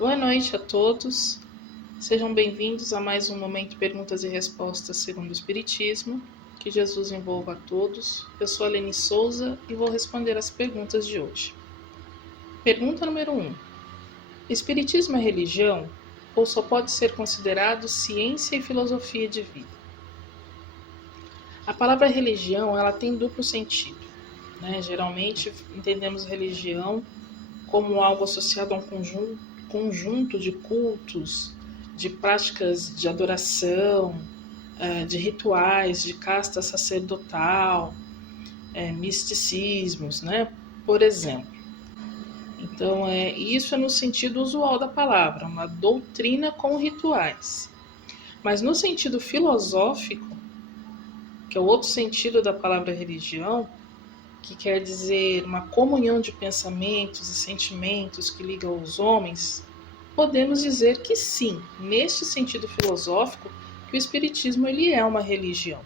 Boa noite a todos, sejam bem-vindos a mais um momento de perguntas e respostas segundo o Espiritismo. Que Jesus envolva a todos. Eu sou a Leni Souza e vou responder as perguntas de hoje. Pergunta número 1. Espiritismo é religião ou só pode ser considerado ciência e filosofia de vida? A palavra religião ela tem duplo sentido, né? Geralmente entendemos religião como algo associado a um conjunto de cultos, de práticas de adoração, de rituais, de casta sacerdotal, misticismos, né? Por exemplo. Então, isso é no sentido usual da palavra, uma doutrina com rituais. Mas no sentido filosófico, que é o outro sentido da palavra religião, que quer dizer uma comunhão de pensamentos e sentimentos que liga os homens, podemos dizer que sim, neste sentido filosófico, que o Espiritismo ele é uma religião.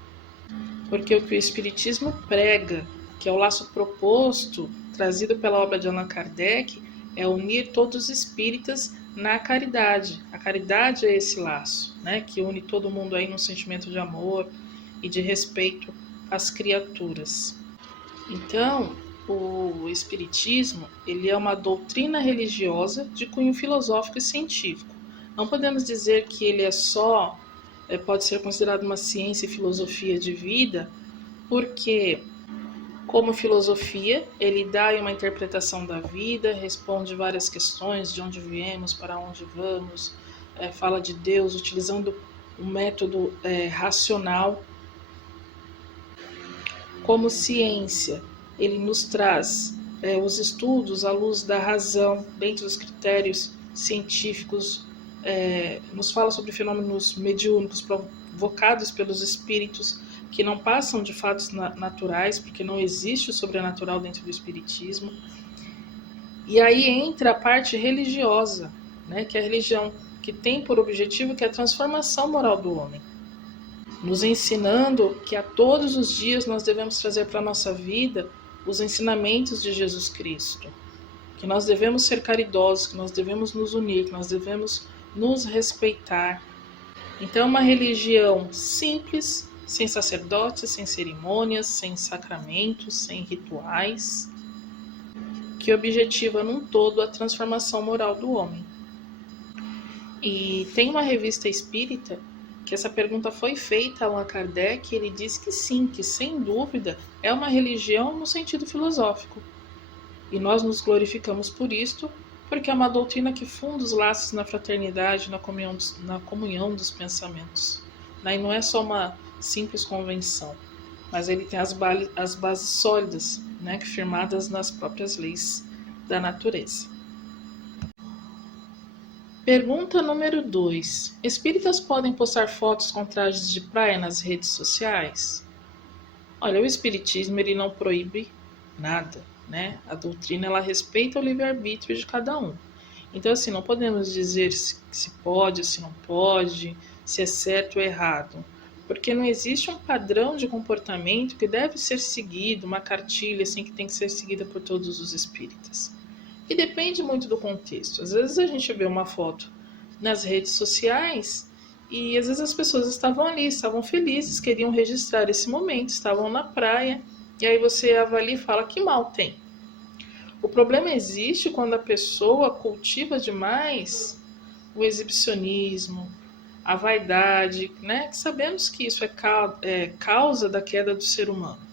Porque o que o Espiritismo prega, que é o laço proposto, trazido pela obra de Allan Kardec, é unir todos os espíritas na caridade. A caridade é esse laço, né, que une todo mundo aí num sentimento de amor e de respeito às criaturas. Então, o Espiritismo ele é uma doutrina religiosa de cunho filosófico e científico. Não podemos dizer que ele pode ser considerado uma ciência e filosofia de vida, porque, como filosofia, ele dá uma interpretação da vida, responde várias questões, de onde viemos, para onde vamos, fala de Deus, utilizando um método racional. Como ciência, ele nos traz os estudos à luz da razão, dentro dos critérios científicos, nos fala sobre fenômenos mediúnicos provocados pelos espíritos, que não passam de fatos naturais, porque não existe o sobrenatural dentro do espiritismo. E aí entra a parte religiosa, né, que é a religião que tem por objetivo que é a transformação moral do homem, nos ensinando que a todos os dias nós devemos trazer para a nossa vida os ensinamentos de Jesus Cristo, que nós devemos ser caridosos, que nós devemos nos unir, que nós devemos nos respeitar. Então, uma religião simples, sem sacerdotes, sem cerimônias, sem sacramentos, sem rituais, que objetiva num todo a transformação moral do homem. E tem uma revista espírita que essa pergunta foi feita a Allan Kardec, e ele diz que sim, que sem dúvida é uma religião no sentido filosófico. E nós nos glorificamos por isto, porque é uma doutrina que funda os laços na fraternidade, na comunhão dos pensamentos. E não é só uma simples convenção, mas ele tem as bases sólidas, né, firmadas nas próprias leis da natureza. Pergunta número 2. Espíritas podem postar fotos com trajes de praia nas redes sociais? Olha, o espiritismo ele não proíbe nada, né? A doutrina ela respeita o livre-arbítrio de cada um. Então, assim, não podemos dizer se pode, se não pode, se é certo ou errado, porque não existe um padrão de comportamento que deve ser seguido, uma cartilha assim que tem que ser seguida por todos os espíritas. E depende muito do contexto. Às vezes a gente vê uma foto nas redes sociais e às vezes as pessoas estavam ali, estavam felizes, queriam registrar esse momento, estavam na praia, e aí você avalia e fala que mal tem. O problema existe quando a pessoa cultiva demais o exibicionismo, a vaidade, né? Sabemos que isso é causa da queda do ser humano.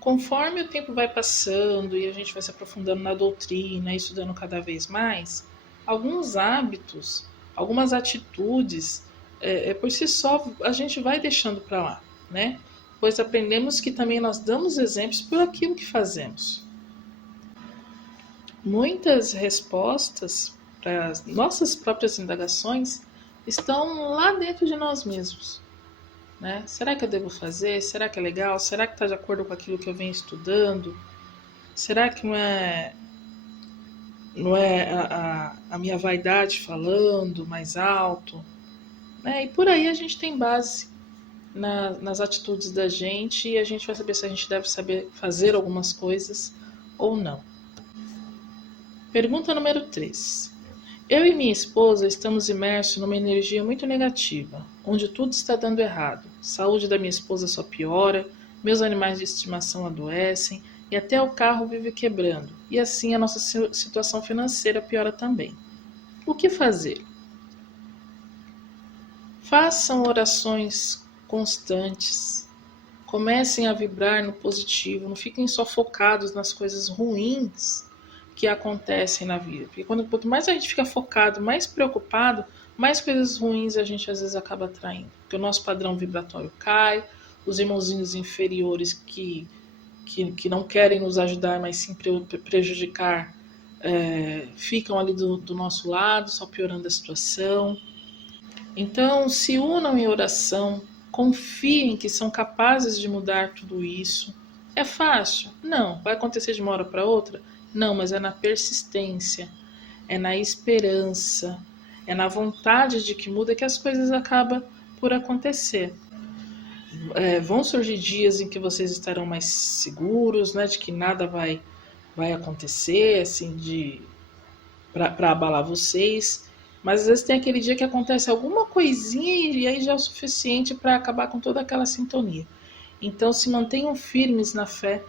Conforme o tempo vai passando e a gente vai se aprofundando na doutrina, estudando cada vez mais, alguns hábitos, algumas atitudes, por si só a gente vai deixando para lá, né? Pois aprendemos que também nós damos exemplos por aquilo que fazemos. Muitas respostas para as nossas próprias indagações estão lá dentro de nós mesmos. Né? Será que eu devo fazer? Será que é legal? Será que está de acordo com aquilo que eu venho estudando? Será que não é a minha vaidade falando mais alto? Né? E por aí a gente tem base nas atitudes da gente e a gente vai saber se a gente deve saber fazer algumas coisas ou não. Pergunta número 3. Eu e minha esposa estamos imersos numa energia muito negativa, onde tudo está dando errado. A saúde da minha esposa só piora, meus animais de estimação adoecem e até o carro vive quebrando. E assim a nossa situação financeira piora também. O que fazer? Façam orações constantes. Comecem a vibrar no positivo, não fiquem só focados nas coisas ruins que acontecem na vida. Porque quanto mais a gente fica focado, mais preocupado, mais coisas ruins a gente às vezes acaba atraindo. Porque o nosso padrão vibratório cai, os irmãozinhos inferiores que não querem nos ajudar, mas sim prejudicar, ficam ali do nosso lado, só piorando a situação. Então, se unam em oração, confiem que são capazes de mudar tudo isso. É fácil? Não. Vai acontecer de uma hora para outra? Não, mas é na persistência, é na esperança, é na vontade de que muda que as coisas acabam por acontecer. Vão surgir dias em que vocês estarão mais seguros, né, de que nada vai acontecer, assim, para abalar vocês. Mas às vezes tem aquele dia que acontece alguma coisinha e aí já é o suficiente para acabar com toda aquela sintonia. Então se mantenham firmes na fé,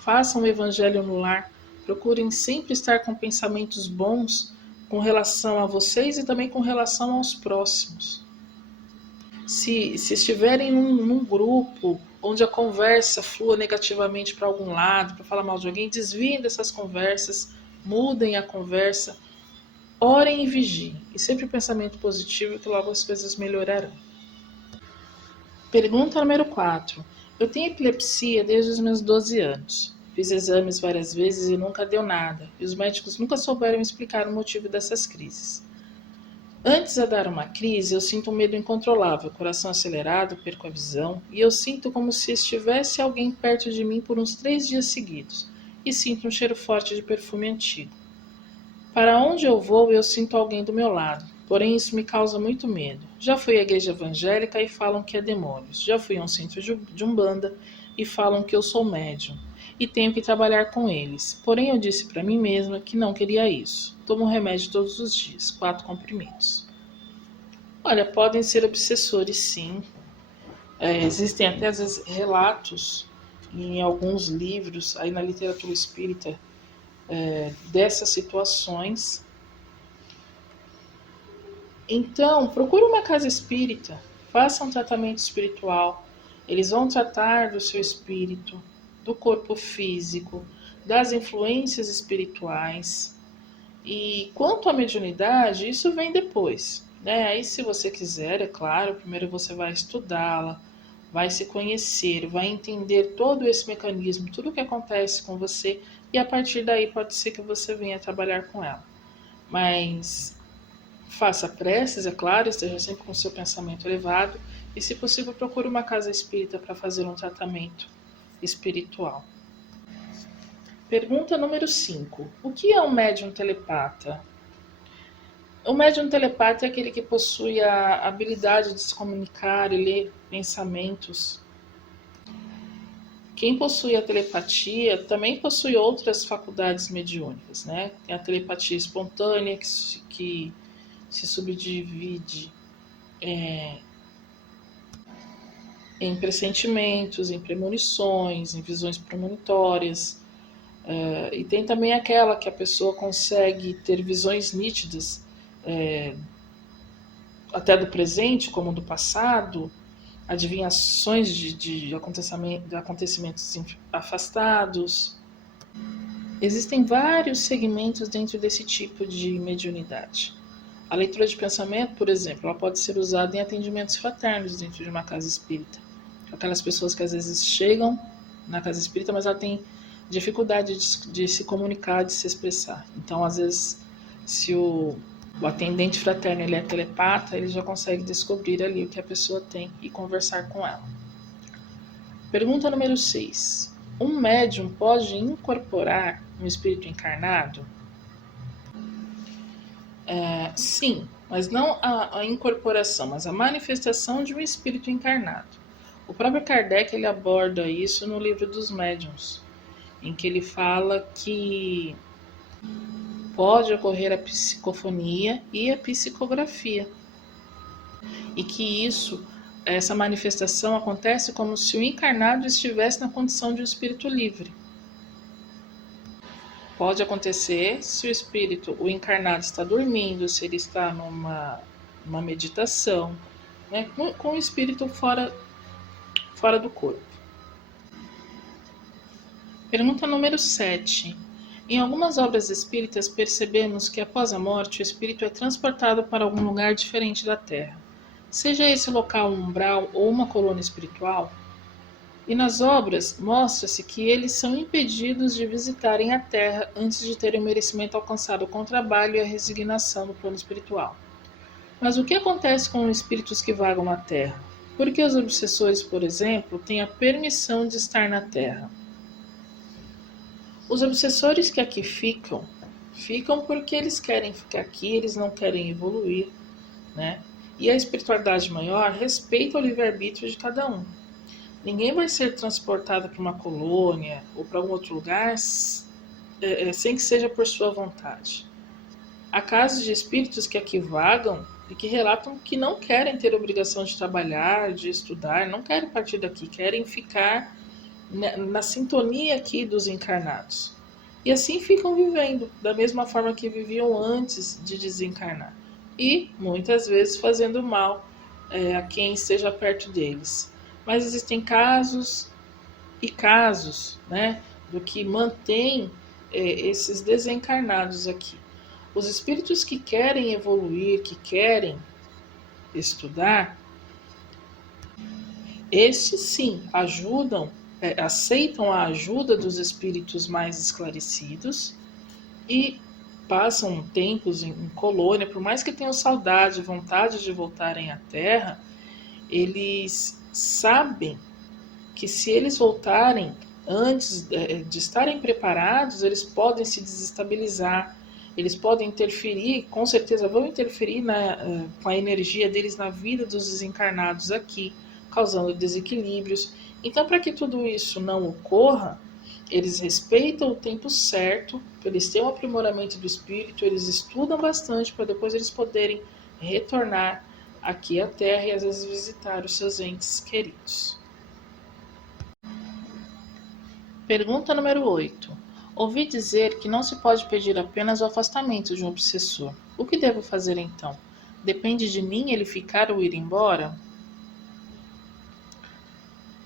façam o evangelho no lar, procurem sempre estar com pensamentos bons com relação a vocês e também com relação aos próximos. Se estiverem num grupo onde a conversa flua negativamente para algum lado, para falar mal de alguém, desviem dessas conversas, mudem a conversa, orem e vigiem. E sempre pensamento positivo que logo as coisas melhorarão. Pergunta número 4. Eu tenho epilepsia desde os meus 12 anos. Fiz exames várias vezes e nunca deu nada. E os médicos nunca souberam explicar o motivo dessas crises. Antes de dar uma crise, eu sinto um medo incontrolável, coração acelerado, perco a visão, e eu sinto como se estivesse alguém perto de mim por uns 3 dias seguidos, e sinto um cheiro forte de perfume antigo. Para onde eu vou, eu sinto alguém do meu lado, porém isso me causa muito medo. Já fui à igreja evangélica e falam que é demônios. Já fui a um centro de umbanda e falam que eu sou médium e tenho que trabalhar com eles. Porém eu disse para mim mesma que não queria isso. Tomo remédio todos os dias, 4 comprimidos. Olha, podem ser obsessores sim. Existem até às vezes relatos em alguns livros, aí na literatura espírita, dessas situações. Então, procure uma casa espírita, faça um tratamento espiritual. Eles vão tratar do seu espírito, do corpo físico, das influências espirituais. E quanto à mediunidade, isso vem depois, né? Aí, se você quiser, é claro, primeiro você vai estudá-la, vai se conhecer, vai entender todo esse mecanismo, tudo o que acontece com você, e a partir daí pode ser que você venha trabalhar com ela. Mas faça preces, é claro, esteja sempre com o seu pensamento elevado e, se possível, procure uma casa espírita para fazer um tratamento espiritual. Pergunta número 5. O que é um médium telepata? O médium telepata é aquele que possui a habilidade de se comunicar e ler pensamentos. Quem possui a telepatia também possui outras faculdades mediúnicas, né? Tem a telepatia espontânea, que se subdivide em pressentimentos, em premonições, em visões premonitórias. E tem também aquela que a pessoa consegue ter visões nítidas, até do presente, como do passado, adivinhações de acontecimentos afastados. Existem vários segmentos dentro desse tipo de mediunidade. A leitura de pensamento, por exemplo, ela pode ser usada em atendimentos fraternos dentro de uma casa espírita. Aquelas pessoas que às vezes chegam na casa espírita, mas ela tem dificuldade de se comunicar, de se expressar. Então, às vezes, se o atendente fraterno ele é telepata, ele já consegue descobrir ali o que a pessoa tem e conversar com ela. Pergunta número 6. Um médium pode incorporar um espírito encarnado? Sim, mas não a incorporação, mas a manifestação de um espírito encarnado. O próprio Kardec ele aborda isso no livro dos médiuns, em que ele fala que pode ocorrer a psicofonia e a psicografia. E que essa manifestação acontece como se o encarnado estivesse na condição de um espírito livre. Pode acontecer se o encarnado está dormindo, se ele está numa meditação, né, com o espírito fora do corpo. Pergunta número 7. Em algumas obras espíritas percebemos que após a morte o espírito é transportado para algum lugar diferente da Terra, seja esse local um umbral ou uma colônia espiritual. E nas obras mostra-se que eles são impedidos de visitarem a Terra antes de terem o merecimento alcançado com o trabalho e a resignação no plano espiritual. Mas o que acontece com os espíritos que vagam na Terra? Por que os obsessores, por exemplo, têm a permissão de estar na Terra? Os obsessores que aqui ficam porque eles querem ficar aqui, eles não querem evoluir, né? E a espiritualidade maior respeita o livre-arbítrio de cada um. Ninguém vai ser transportado para uma colônia ou para algum outro lugar sem que seja por sua vontade. Há casos de espíritos que aqui vagam e que relatam que não querem ter obrigação de trabalhar, de estudar, não querem partir daqui, querem ficar na sintonia aqui dos encarnados. E assim ficam vivendo, da mesma forma que viviam antes de desencarnar. E, muitas vezes, fazendo mal a quem esteja perto deles. Mas existem casos e casos, né, do que mantém esses desencarnados aqui. Os espíritos que querem evoluir, que querem estudar, estes sim ajudam, aceitam a ajuda dos espíritos mais esclarecidos e passam tempos em colônia, por mais que tenham saudade, vontade de voltarem à Terra, eles sabem que se eles voltarem antes de estarem preparados, eles podem se desestabilizar, eles podem interferir, com certeza vão interferir com a energia deles na vida dos desencarnados aqui, causando desequilíbrios. Então, para que tudo isso não ocorra, eles respeitam o tempo certo, eles têm um aprimoramento do espírito, eles estudam bastante para depois eles poderem retornar aqui à Terra e às vezes visitar os seus entes queridos. Pergunta número 8. Ouvi dizer que não se pode pedir apenas o afastamento de um obsessor. O que devo fazer então? Depende de mim ele ficar ou ir embora?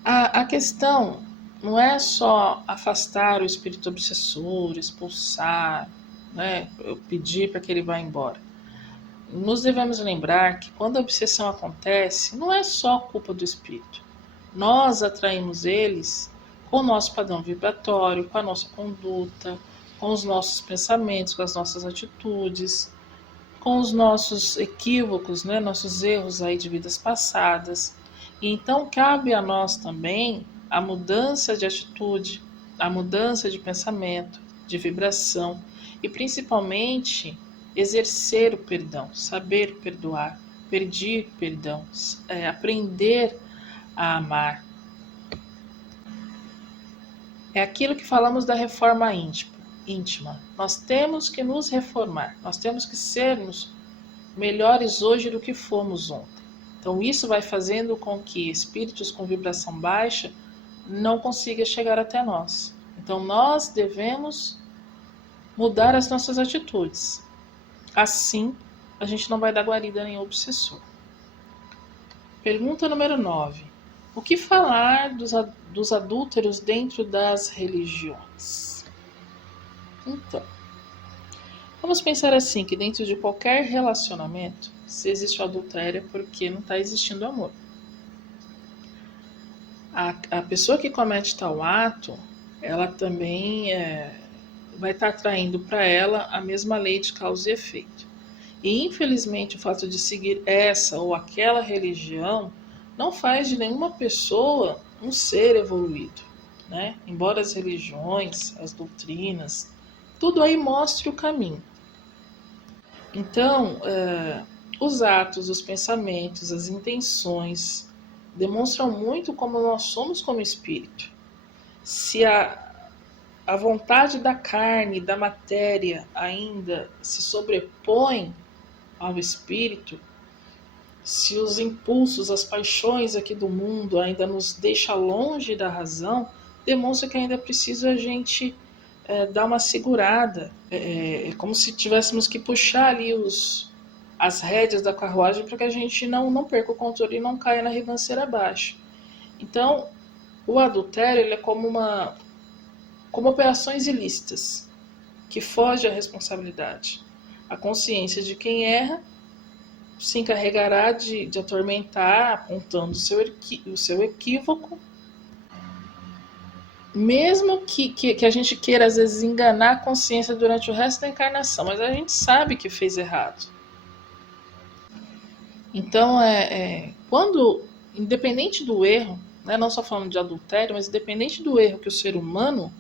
A questão não é só afastar o espírito obsessor, expulsar, né, pedir para que ele vá embora. Nos devemos lembrar que quando a obsessão acontece, não é só culpa do espírito. Nós atraímos eles com o nosso padrão vibratório, com a nossa conduta, com os nossos pensamentos, com as nossas atitudes, com os nossos equívocos, né, nossos erros aí de vidas passadas. E então cabe a nós também a mudança de atitude, a mudança de pensamento, de vibração e principalmente exercer o perdão, saber perdoar, pedir perdão, aprender a amar. É aquilo que falamos da reforma íntima. Nós temos que nos reformar, nós temos que sermos melhores hoje do que fomos ontem. Então isso vai fazendo com que espíritos com vibração baixa não consigam chegar até nós. Então nós devemos mudar as nossas atitudes. Assim, a gente não vai dar guarida nem obsessor. Pergunta número 9. O que falar dos adúlteros dentro das religiões? Então, vamos pensar assim, que dentro de qualquer relacionamento, se existe o adultério é porque não está existindo amor. A pessoa que comete tal ato, ela também vai estar atraindo para ela a mesma lei de causa e efeito. E infelizmente o fato de seguir essa ou aquela religião não faz de nenhuma pessoa um ser evoluído, né? Embora as religiões, as doutrinas, tudo aí mostre o caminho. Então, os atos, os pensamentos, as intenções demonstram muito como nós somos como espírito. Se a a vontade da carne, da matéria ainda se sobrepõe ao espírito, se os impulsos, as paixões aqui do mundo ainda nos deixam longe da razão, demonstra que ainda é preciso a gente dar uma segurada. É como se tivéssemos que puxar ali as rédeas da carruagem para que a gente não perca o controle e não caia na ribanceira abaixo. Então, o adultério ele é como operações ilícitas, que foge à responsabilidade. A consciência de quem erra se encarregará de atormentar, apontando o seu equívoco, mesmo que a gente queira, às vezes, enganar a consciência durante o resto da encarnação, mas a gente sabe que fez errado. Então, quando, independente do erro, né, não só falando de adultério, mas independente do erro que o ser humano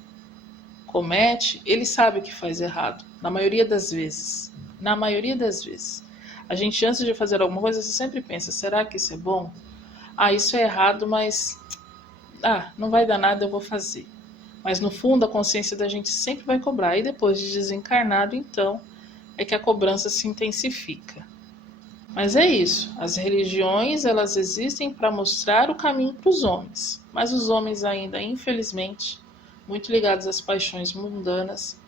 comete, ele sabe que faz errado, na maioria das vezes. Na maioria das vezes. A gente, antes de fazer alguma coisa, você sempre pensa, será que isso é bom? Isso é errado, mas não vai dar nada, eu vou fazer. Mas no fundo, a consciência da gente sempre vai cobrar. E depois de desencarnado, então, é que a cobrança se intensifica. Mas é isso, as religiões elas existem para mostrar o caminho para os homens, mas os homens ainda, infelizmente, muito ligados às paixões mundanas,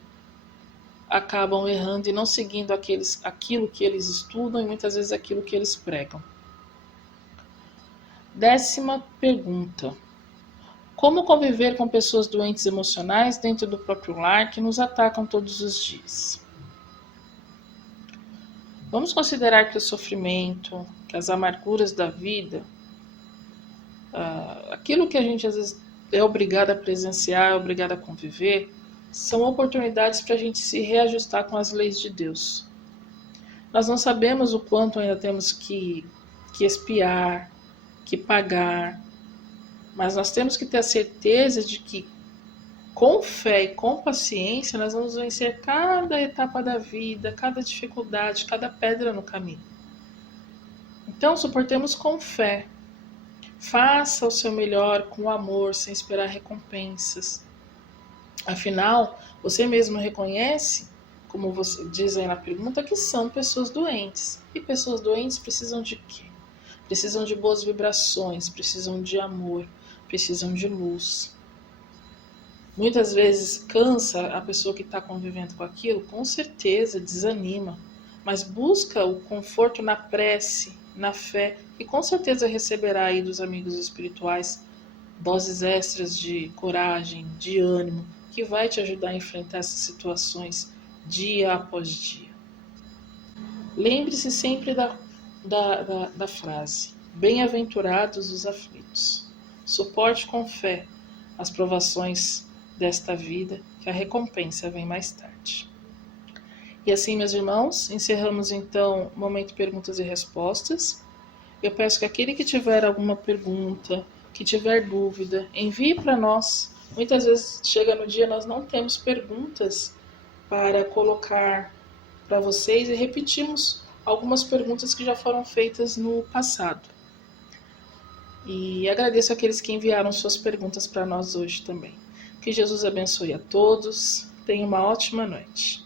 acabam errando e não seguindo aquilo que eles estudam e muitas vezes aquilo que eles pregam. 10ª pergunta. Como conviver com pessoas doentes emocionais dentro do próprio lar que nos atacam todos os dias? Vamos considerar que o sofrimento, que as amarguras da vida, aquilo que a gente às vezes é obrigado a presenciar, é obrigado a conviver, são oportunidades para a gente se reajustar com as leis de Deus. Nós não sabemos o quanto ainda temos que expiar, que pagar, mas nós temos que ter a certeza de que, com fé e com paciência, nós vamos vencer cada etapa da vida, cada dificuldade, cada pedra no caminho. Então, suportemos com fé. Faça o seu melhor com amor, sem esperar recompensas. Afinal, você mesmo reconhece, como você diz aí na pergunta, que são pessoas doentes. E pessoas doentes precisam de quê? Precisam de boas vibrações, precisam de amor, precisam de luz. Muitas vezes cansa a pessoa que está convivendo com aquilo, com certeza desanima, mas busca o conforto na prece, na fé, e com certeza receberá aí dos amigos espirituais doses extras de coragem, de ânimo, que vai te ajudar a enfrentar essas situações dia após dia. Lembre-se sempre da frase: bem-aventurados os aflitos. Suporte com fé as provações desta vida, que a recompensa vem mais tarde. E assim, meus irmãos, encerramos então o momento perguntas e respostas. Eu peço que aquele que tiver alguma pergunta, que tiver dúvida, envie para nós. Muitas vezes chega no dia nós não temos perguntas para colocar para vocês e repetimos algumas perguntas que já foram feitas no passado. E agradeço àqueles que enviaram suas perguntas para nós hoje também. Que Jesus abençoe a todos. Tenha uma ótima noite.